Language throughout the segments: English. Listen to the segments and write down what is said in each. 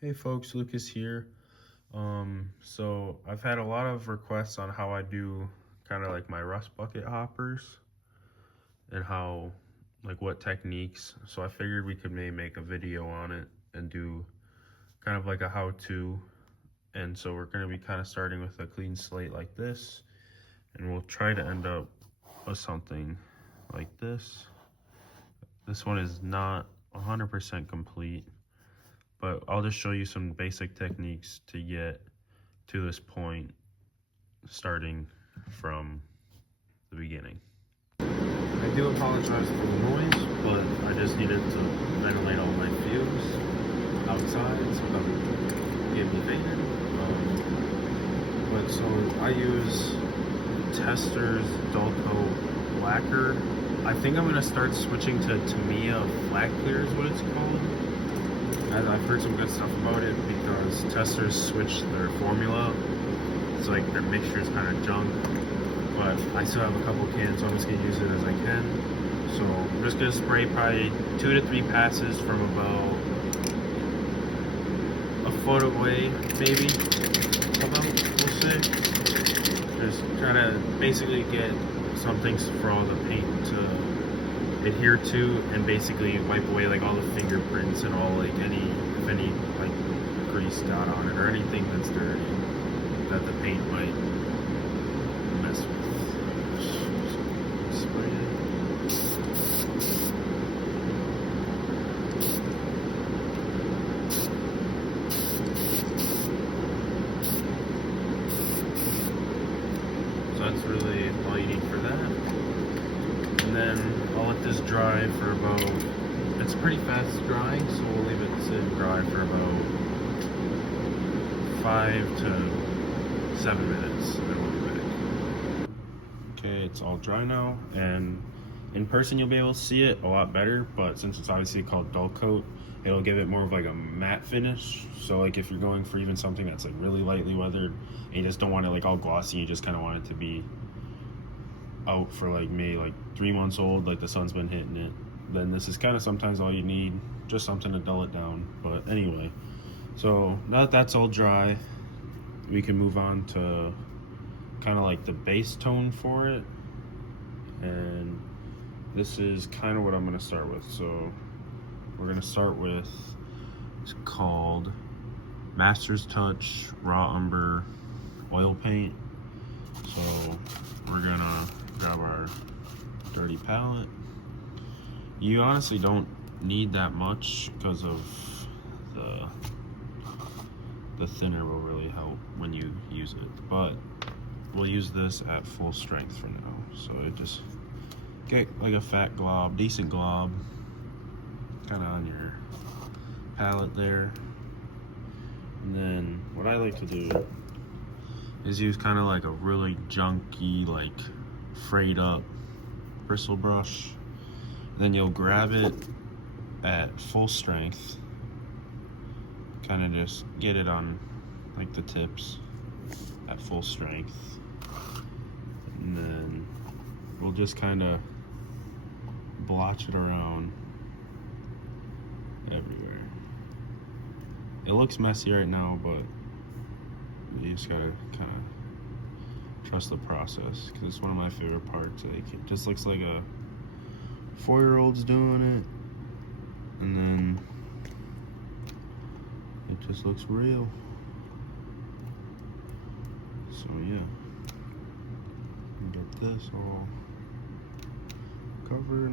Hey folks, Lucas here. So I've had a lot of requests on how I do kind of like my rust bucket hoppers and how, like what techniques. So I figured we could maybe make a video on it and do kind of like a how-to. And so we're going to be kind of starting with a clean slate like this, and we'll try to end up with something like this. This one is not 100% complete, but I'll just show you some basic techniques to get to this point, starting from the beginning. I do apologize for the noise, but I just needed to ventilate all my fumes outside so it doesn't give me faded. But so I use Tester's dull coat lacquer. I think I'm gonna start switching to Tamiya Flat Clear is what it's called. I've heard some good stuff about it because Tester's switched their formula. It's like their mixture is kind of junk, but I still have a couple cans, so I'm just gonna use it as I can. So I'm just gonna spray probably 2 to 3 passes from about a foot away, maybe, about, we'll say. Just try to basically get some things for all the paint to adhere to, and basically wipe away like all the fingerprints and all like if any like grease got on it or anything that's dirty that the paint might mess with. Spray it. So that's really all you need for that. And then I'll let this dry for about, it's pretty fast drying, so we'll leave it sit and dry for about 5 to 7 minutes, and we'll be back. Okay, it's all dry now, and in person you'll be able to see it a lot better, but since it's obviously called dull coat, it'll give it more of like a matte finish. So like if you're going for even something that's like really lightly weathered and you just don't want it like all glossy, you just kind of want it to be out for like maybe like 3 months old, like the sun's been hitting it, then this is kind of sometimes all you need, just something to dull it down. But anyway, so now that that's all dry, we can move on to kind of like the base tone for it, and this is kind of what I'm going to start with. So we're going to start with, it's called Master's Touch Raw Umber Oil Paint. So we're gonna grab our dirty palette. You honestly don't need that much because of the thinner will really help when you use it, but we'll use this at full strength for now. So it just get like a fat glob, decent glob, kind of on your palette there. And then what I like to do is use kind of like a really junky, like frayed up bristle brush. Then you'll grab it at full strength, kind of just get it on like the tips at full strength, and then we'll just kind of blotch it around everywhere. It looks messy right now, but you just gotta kind of trust the process, because it's one of my favorite parts. Like, it just looks like a 4-year-old's doing it, and then it just looks real. So yeah, get this all covered.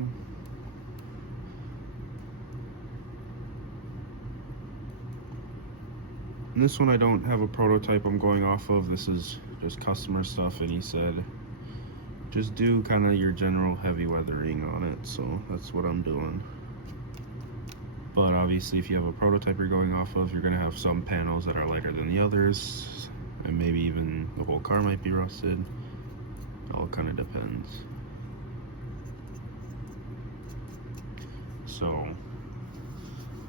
And this one I don't have a prototype I'm going off of. This is just customer stuff, and he said just do kind of your general heavy weathering on it, so that's what I'm doing. But obviously if you have a prototype you're going off of, you're going to have some panels that are lighter than the others, and maybe even the whole car might be rusted. It all kind of depends. So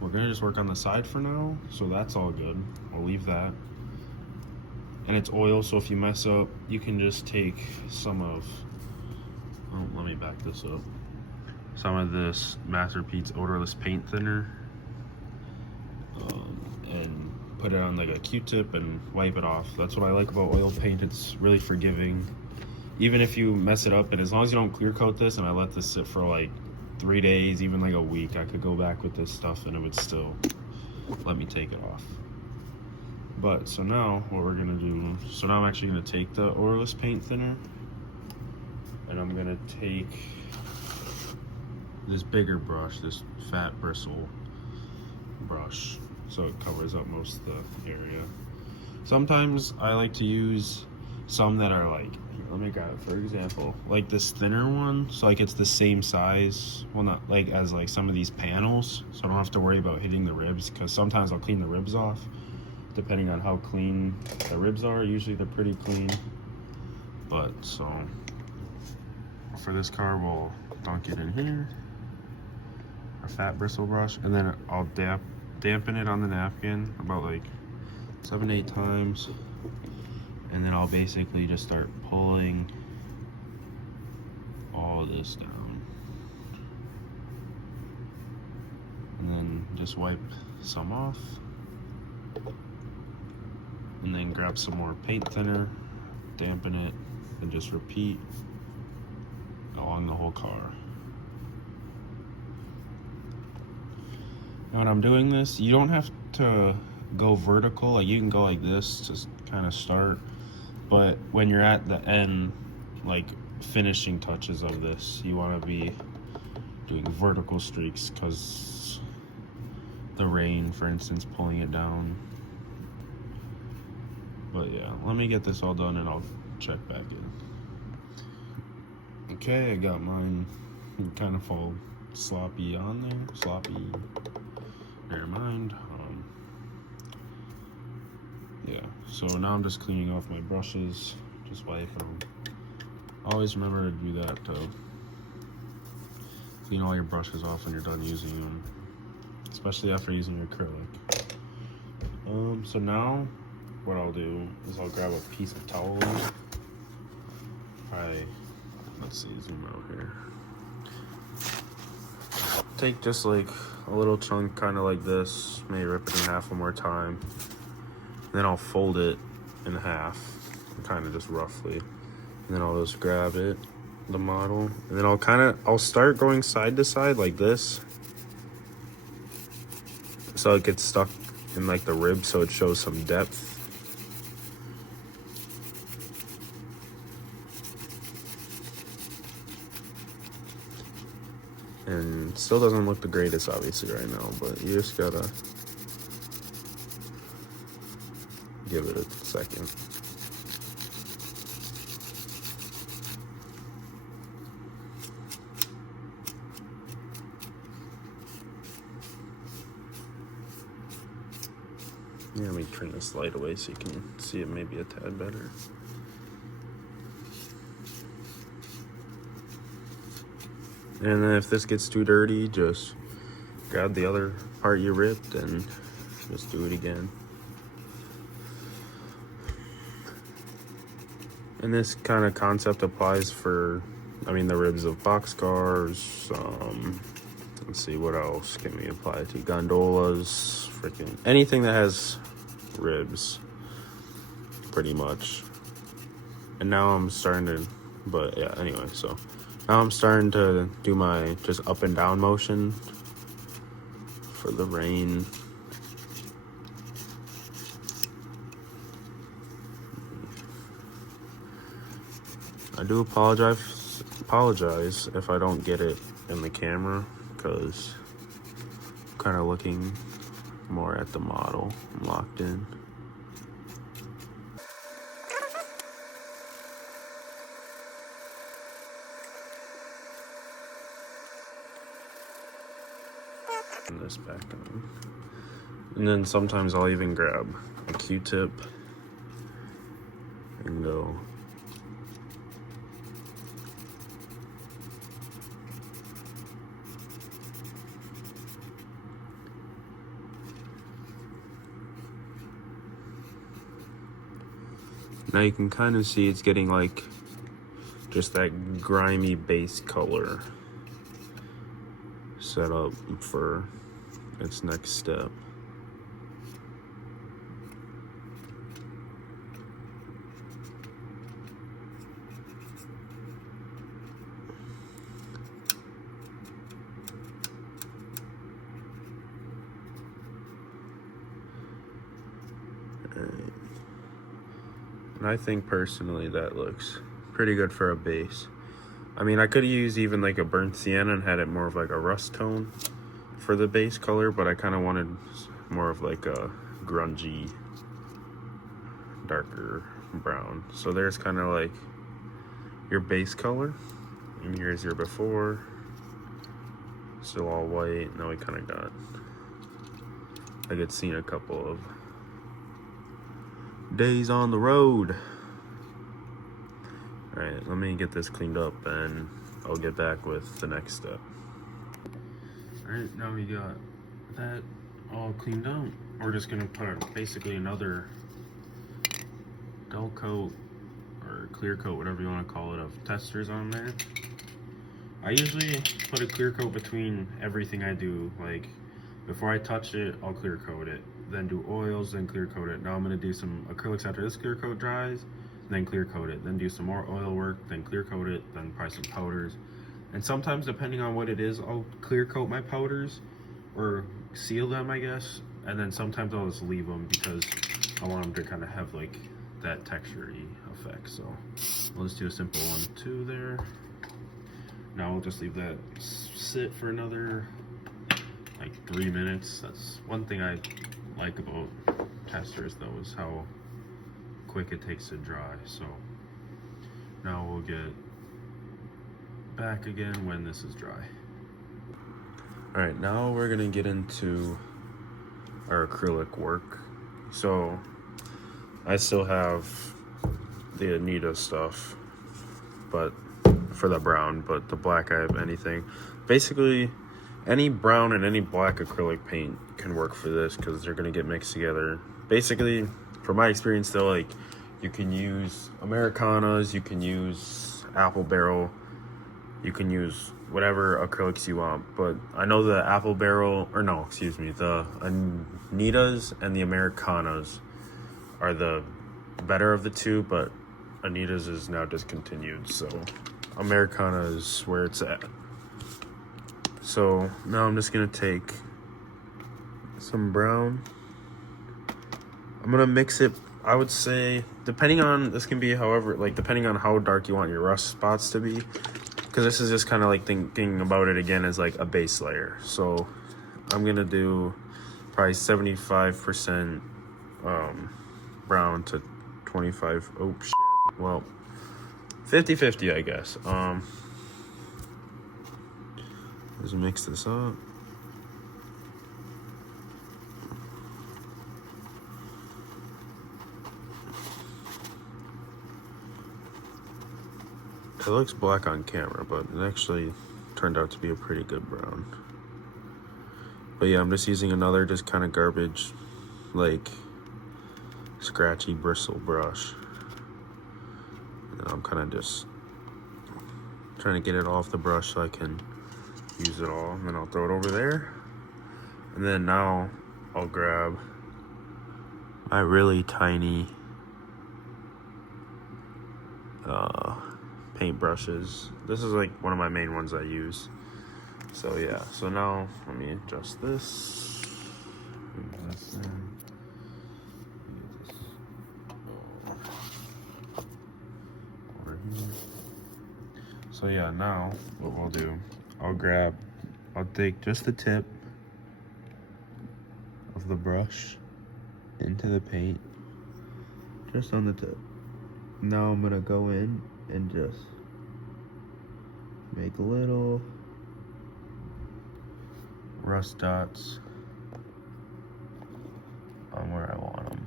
we're gonna just work on the side for now, so that's all good. We'll leave that. And it's oil, so if you mess up, you can just take some of, oh, let me back this up. Some of this Masterpiece odorless paint thinner, and put it on like a Q-tip and wipe it off. That's what I like about oil paint. It's really forgiving. Even if you mess it up, and as long as you don't clear coat this and I let this sit for like 3 days, even like a week, I could go back with this stuff and it would still let me take it off. But so now what we're gonna do, so now I'm actually gonna take the oilless paint thinner and I'm gonna take this bigger brush, this fat bristle brush, so it covers up most of the area. Sometimes I like to use some that are like, let me grab it for example, like this thinner one, so like it's the same size, well not like as like some of these panels, so I don't have to worry about hitting the ribs, because sometimes I'll clean the ribs off depending on how clean the ribs are. Usually they're pretty clean, but so for this car we'll dunk it in here, a fat bristle brush, and then I'll dampen it on the napkin about like 7-8 times, and then I'll basically just start pulling all this down, and then just wipe some off, and then grab some more paint thinner, dampen it, and just repeat along the whole car. Now when I'm doing this, you don't have to go vertical, like you can go like this to kind of start, but when you're at the end, like finishing touches of this, you want to be doing vertical streaks, because the rain, for instance, pulling it down. But yeah, let me get this all done and I'll check back in. Okay, I got mine kind of fall sloppy on there, sloppy, never mind. Yeah, so now I'm just cleaning off my brushes, just wiping them. Always remember to do that, to clean all your brushes off when you're done using them, especially after using your acrylic. So now what I'll do is I'll grab a piece of towel. Let's see, zoom out here. Take just like a little chunk, kind of like this, maybe rip it in half one more time. Then I'll fold it in half, kind of just roughly. And then I'll just grab it, the model, and then I'll start going side to side like this, so it gets stuck in like the rib, so it shows some depth. And still doesn't look the greatest obviously right now, but you just gotta give it a second. Yeah, let me turn this light away so you can see it maybe a tad better. And then if this gets too dirty, just grab the other part you ripped and just do it again. And this kind of concept applies for, I mean, the ribs of boxcars. Let's see, what else can we apply to? Gondolas, freaking anything that has ribs, pretty much. And now I'm starting to, but yeah, anyway, so now I'm starting to do my just up and down motion for the rain. I do apologize if I don't get it in the camera, because I'm kind of looking more at the model. I'm locked in. Turn this back on. And then sometimes I'll even grab a Q-tip and go. Now you can kind of see it's getting like just that grimy base color set up for its next step. Right. And I think personally that looks pretty good for a base. I mean, I could use even like a burnt sienna and had it more of like a rust tone for the base color, but I kind of wanted more of like a grungy, darker brown. So there's kind of like your base color, and here's your before. Still all white. Now we kind of got, I could see a couple of days on the road. All right, let me get this cleaned up and I'll get back with the next step. All right, now we got that all cleaned up. We're just gonna put basically another dull coat or clear coat, whatever you want to call it, of testers on there. I usually put a clear coat between everything I do. Like before I touch it, I'll clear coat it, then do oils, then clear coat it. Now I'm gonna do some acrylics after this clear coat dries, then clear coat it, then do some more oil work, then clear coat it, then probably some powders. And sometimes, depending on what it is, I'll clear coat my powders or seal them, I guess. And then sometimes I'll just leave them because I want them to kind of have like that texture-y effect. So we'll just do a simple 1-2 there. Now we'll just leave that sit for another like 3 minutes. That's one thing I like about testers though, is how quick it takes to dry. So now we'll get back again when this is dry. All right, now we're gonna get into our acrylic work. So I still have the Anita stuff, but for the brown, but the black I have anything. Basically, any brown and any black acrylic paint can work for this because they're gonna get mixed together. Basically, from my experience though, like you can use Americanas, you can use Apple Barrel, you can use whatever acrylics you want, but I know the Apple Barrel, or no, excuse me, the Anitas and the Americanas are the better of the two, but Anita's is now discontinued, so Americana is where it's at. So now I'm just gonna take some brown. I'm gonna mix it, I would say, depending on, this can be however, like depending on how dark you want your rust spots to be, because this is just kind of like thinking about it again as like a base layer. So I'm gonna do probably 75% brown to 25, oh shit, well, 50-50 I guess. Let's mix this up. It looks black on camera, but it actually turned out to be a pretty good brown. But yeah, I'm just using another just kind of garbage, like scratchy bristle brush. And I'm kind of just trying to get it off the brush so I can use it all. And then I'll throw it over there. And then now I'll grab my really tiny paint brushes. This is like one of my main ones I use. So yeah, so now let me adjust this. Over here. So yeah, now what we'll do, I'll take just the tip of the brush into the paint, just on the tip. Now I'm gonna go in and just make little rust dots on where I want them.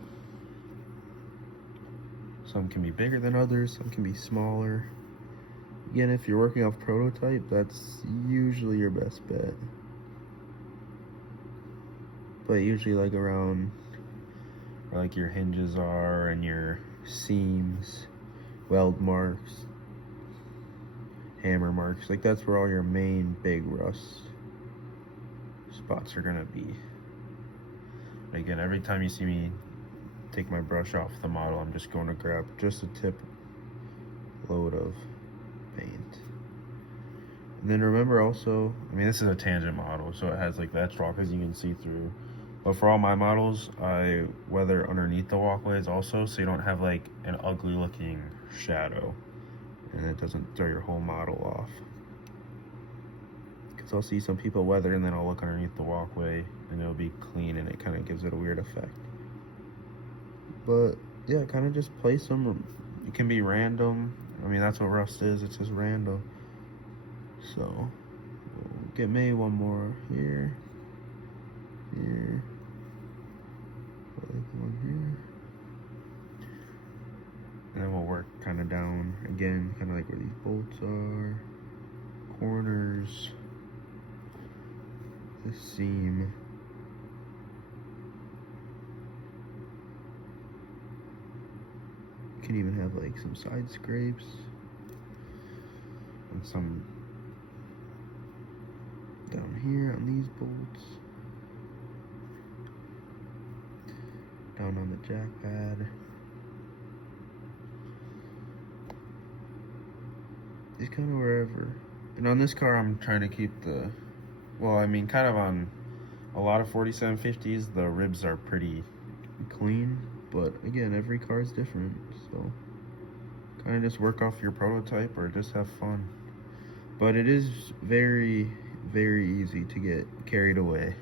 Some can be bigger than others, some can be smaller. Again, if you're working off prototype, that's usually your best bet. But usually like around where like your hinges are and your seams, weld marks, hammer marks, like that's where all your main big rust spots are gonna be. Again, every time you see me take my brush off the model, I'm just going to grab just a tip load of paint. And then remember also, I mean this is a tangent model, so it has like that straw because you can see through But for all my models, I weather underneath the walkways also, so you don't have like an ugly looking shadow and it doesn't throw your whole model off. Because I'll see some people weather and then I'll look underneath the walkway and it'll be clean and it kind of gives it a weird effect. But yeah, kind of just place them. It can be random. I mean, that's what rust is, it's just random. So we'll get maybe one more here, here, one here, and then we'll work kind of down again, kind of like where these bolts are, corners, this seam. You can even have like some side scrapes and some down here on these bolts, down on the jack pad. It's kind of wherever. And on this car, I'm trying to keep the, well, I mean, kind of on a lot of 4750s, the ribs are pretty clean, but again, every car is different, so kind of just work off your prototype or just have fun. But it is very, very easy to get carried away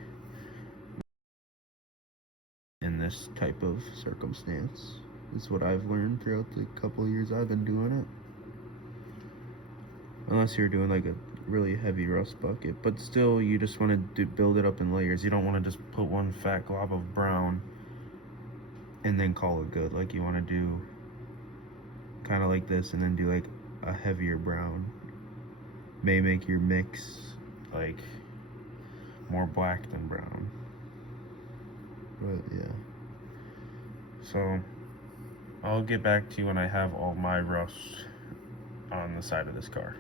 in this type of circumstance. It's what I've learned throughout the couple of years I've been doing it. Unless you're doing like a really heavy rust bucket, but still you just want to build it up in layers. You don't want to just put one fat glob of brown and then call it good. Like you want to do kind of like this and then do like a heavier brown. May make your mix like more black than brown. But yeah, so I'll get back to you when I have all my rust on the side of this car.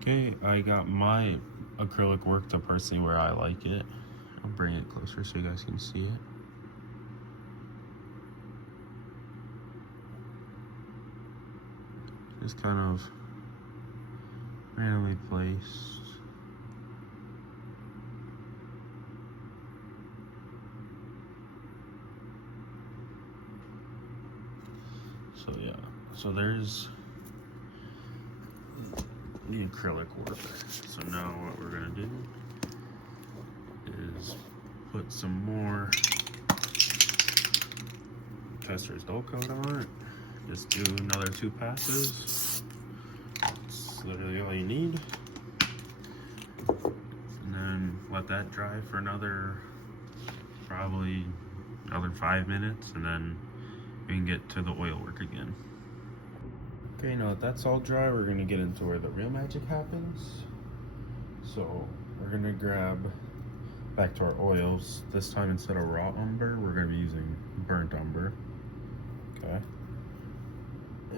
Okay, I got my acrylic worked up personally where I like it. I'll bring it closer so you guys can see it. Just kind of randomly placed. So yeah, so there's the acrylic work. So now what we're gonna do is put some more Tester's dull coat on it. Just do another 2 passes. It's literally all you need. And then let that dry for probably another 5 minutes, and then we can get to the oil work again. Okay, now that that's all dry, we're gonna get into where the real magic happens. So we're gonna grab, back to our oils. This time instead of raw umber, we're gonna be using burnt umber. Okay.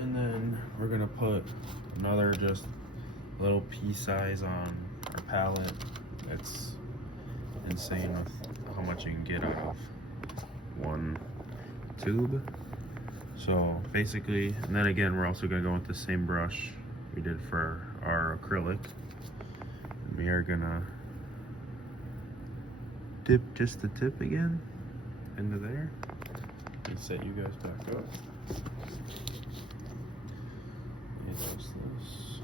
And then we're gonna put another just little pea size on our palette. It's insane with how much you can get out of one tube. So basically, and then again, we're also gonna go with the same brush we did for our acrylic. And we are gonna dip just the tip again into there and set you guys back up. And just this.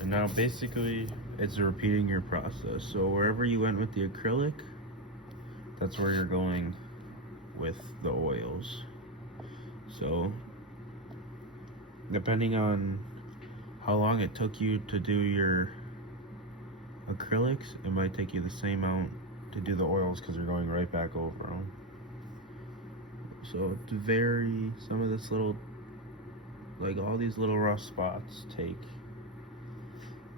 And now basically it's repeating your process. So wherever you went with the acrylic, that's where you're going with the oils. So depending on how long it took you to do your acrylics, it might take you the same amount to do the oils because you're going right back over them. So it's very, some of this little, like all these little rough spots take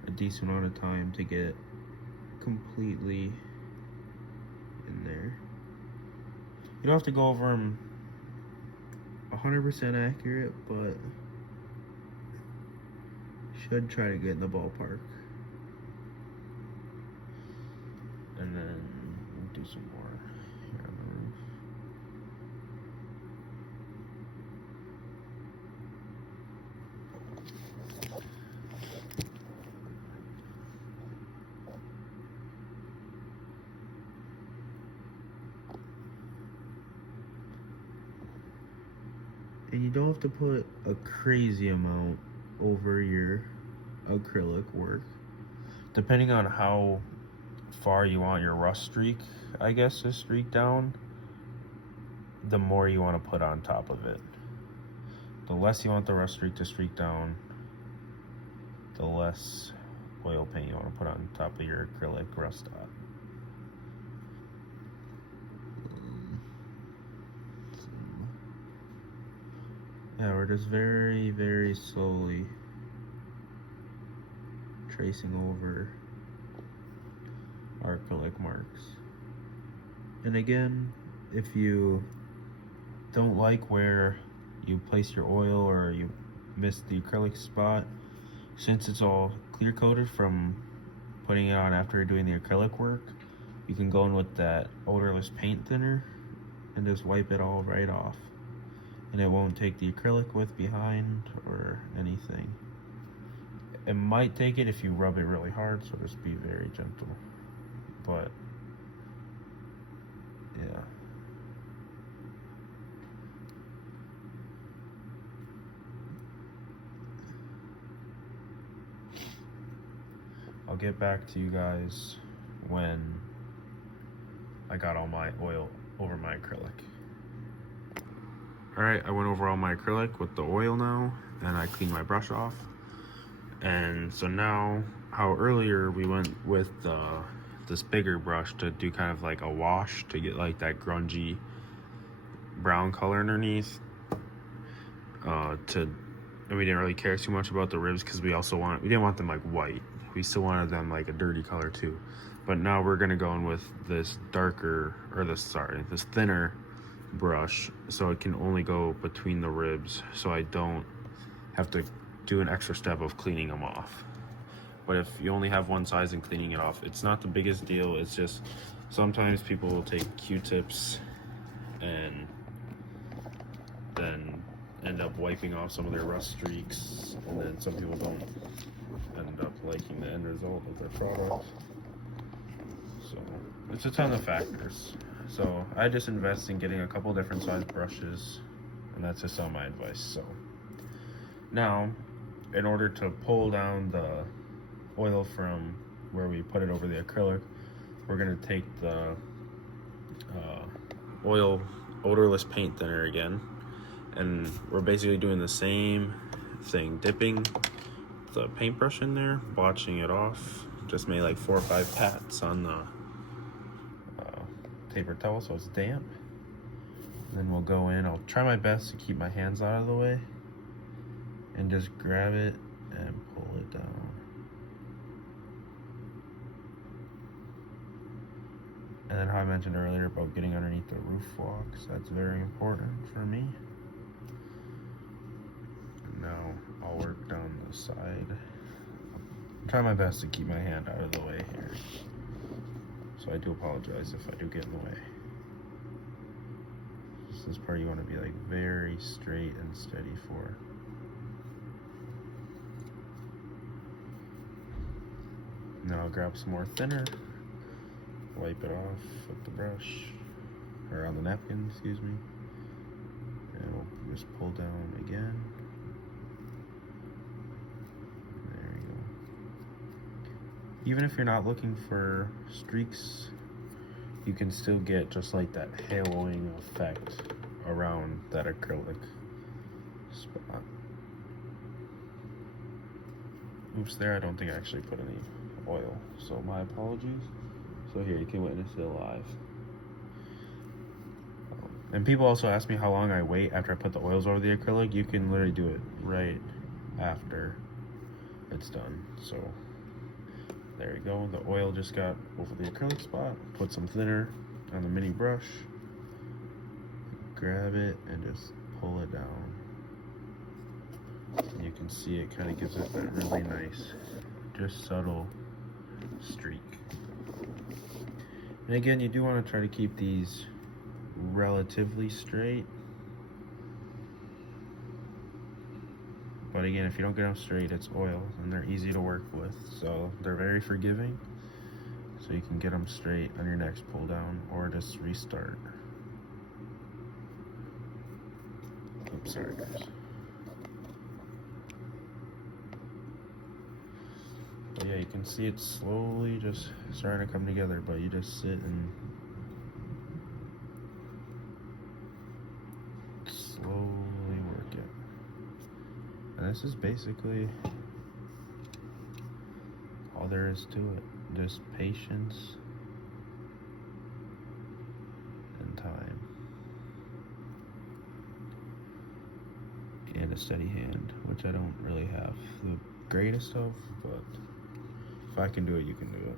a decent amount of time to get completely in there. You don't have to go over them 100% accurate, but should try to get in the ballpark. And then we'll do some more here on the roof. And you don't have to put a crazy amount over your acrylic work. Depending on how far you want your rust streak, I guess, to streak down, the more you want to put on top of it. The less you want the rust streak to streak down, the less oil paint you want to put on top of your acrylic rust dot. Yeah, we're just very, very slowly tracing over our acrylic marks. And again, if you don't like where you place your oil or you missed the acrylic spot, since it's all clear coated from putting it on after you're doing the acrylic work, you can go in with that odorless paint thinner and just wipe it all right off. And it won't take the acrylic with behind or anything. It might take it if you rub it really hard, so just be very gentle. But yeah. I'll get back to you guys when I got all my oil over my acrylic. Alright, I went over all my acrylic with the oil now, and I cleaned my brush off. And so now, how earlier we went with this bigger brush to do kind of like a wash to get like that grungy brown color underneath. And we didn't really care too much about the ribs because we didn't want them like white. We still wanted them like a dirty color too. But now we're gonna go in with this this thinner brush, so it can only go between the ribs, so I don't have to do an extra step of cleaning them off. But if you only have one size and cleaning it off, it's not the biggest deal. It's just sometimes people will take Q-tips and then end up wiping off some of their rust streaks, and then some people don't end up liking the end result of their product. So it's a ton of factors. So I just invest in getting a couple different size brushes, and that's just all my advice. So now, in order to pull down the oil from where we put it over the acrylic, we're gonna take the oil odorless paint thinner again, and we're basically doing the same thing, dipping the paintbrush in there, blotching it off. Just made like 4 or 5 pats on the paper towel so it's damp. And then we'll go in. I'll try my best to keep my hands out of the way and just grab it and pull it down. And then how I mentioned earlier about getting underneath the roof flocks, that's very important for me. And now I'll work down the side. I'll try my best to keep my hand out of the way here. So I do apologize if I do get in the way. This part you want to be like very straight and steady for. Now I'll grab some more thinner, wipe it off with the brush, or on the napkin, excuse me. And we'll just pull down again. Even if you're not looking for streaks, you can still get just like that haloing effect around that acrylic spot. Oops, there, I don't think I actually put any oil, so my apologies. So here, you can witness it live. And people also ask me how long I wait after I put the oils over the acrylic. You can literally do it right after it's done. So there we go, the oil just got over the acrylic spot. Put some thinner on the mini brush, grab it and just pull it down. And you can see it kind of gives it that really nice, just subtle streak. And again, you do want to try to keep these relatively straight. But again, if you don't get them straight, it's oil, and they're easy to work with, so they're very forgiving. So you can get them straight on your next pull down, or just restart. Oops, sorry guys. But yeah, you can see it slowly just starting to come together, but you just sit and slowly work it. And this is basically all there is to it. Just patience and time. And a steady hand, which I don't really have the greatest of, but if I can do it, you can do it.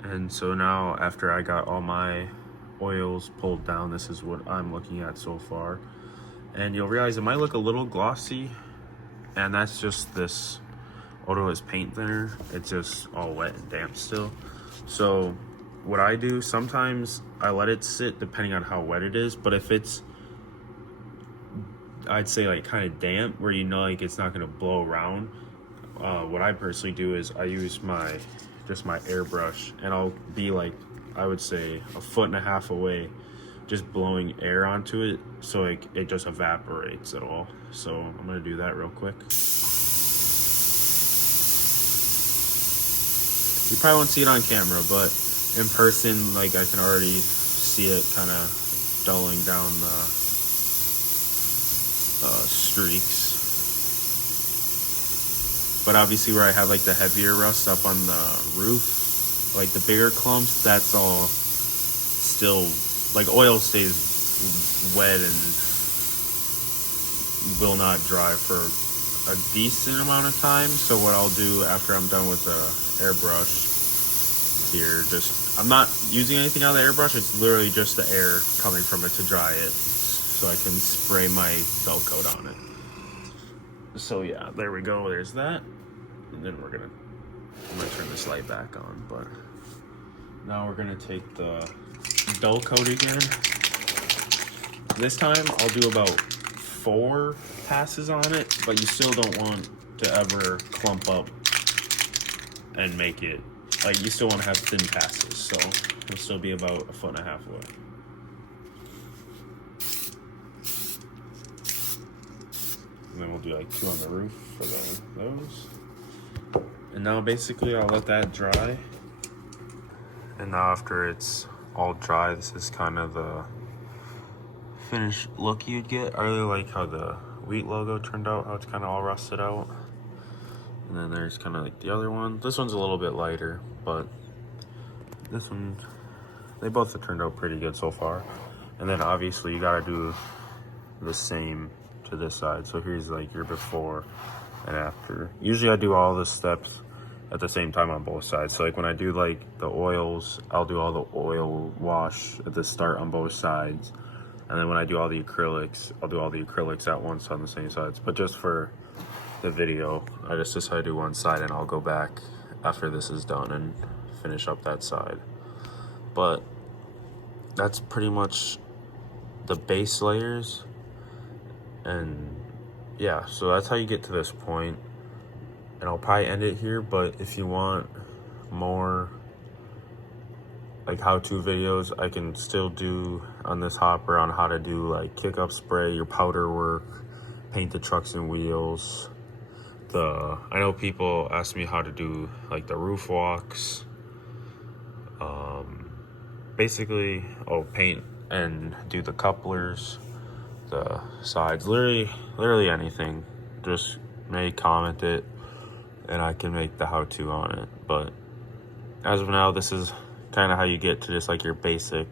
And so now, after I got all my oils pulled down, this is what I'm looking at so far. And you'll realize it might look a little glossy, and that's just this odorless paint thinner. It's just all wet and damp still. So what I do, sometimes I let it sit depending on how wet it is, but if it's, I'd say like kind of damp where you know like it's not gonna blow around, what I personally do is I use just my airbrush, and I'll be like, I would say 1.5 feet away, just blowing air onto it so it just evaporates it all. So I'm gonna do that real quick. You probably won't see it on camera, but in person, like I can already see it kind of dulling down the streaks. But obviously where I have like the heavier rust up on the roof, like the bigger clumps, that's all still, like oil stays wet and will not dry for a decent amount of time. So what I'll do after I'm done with the airbrush here, I'm not using anything out of the airbrush, it's literally just the air coming from it to dry it, so I can spray my dull coat on it. So yeah, there we go, there's that. And then I'm gonna turn this light back on, but now we're gonna take the dull coat again. This time I'll do about 4 passes on it, but you still don't want to ever clump up and make it, like you still want to have thin passes, so it'll still be about 1.5 feet away. And then we'll do like 2 on the roof for those. And now basically I'll let that dry. And now after it's all dry, this is kind of the finished look you'd get. I really like how the wheat logo turned out, how it's kind of all rusted out. And then there's kind of like the other one. This one's a little bit lighter, but this one, they both have turned out pretty good so far. And then obviously you gotta do the same to this side. So here's like your before and after. Usually I do all the steps at the same time on both sides. So like when I do like the oils, I'll do all the oil wash at the start on both sides. And then when I do all the acrylics, I'll do all the acrylics at once on the same sides. But just for the video, I just decided to do one side, and I'll go back after this is done and finish up that side. But that's pretty much the base layers. And yeah, so that's how you get to this point. And I'll probably end it here, but if you want more like how-to videos, I can still do on this hopper on how to do like kick-up spray, your powder work, paint the trucks and wheels. I know people ask me how to do like the roof walks. Basically, paint and do the couplers, the sides, literally anything. Just comment it, and I can make the how-to on it. But as of now, this is kind of how you get to just like your basic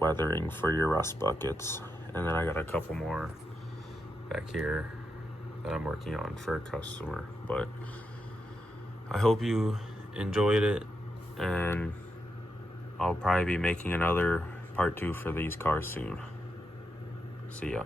weathering for your rust buckets. And then I got a couple more back here that I'm working on for a customer. But I hope you enjoyed it, and I'll probably be making another part 2 for these cars soon. See ya.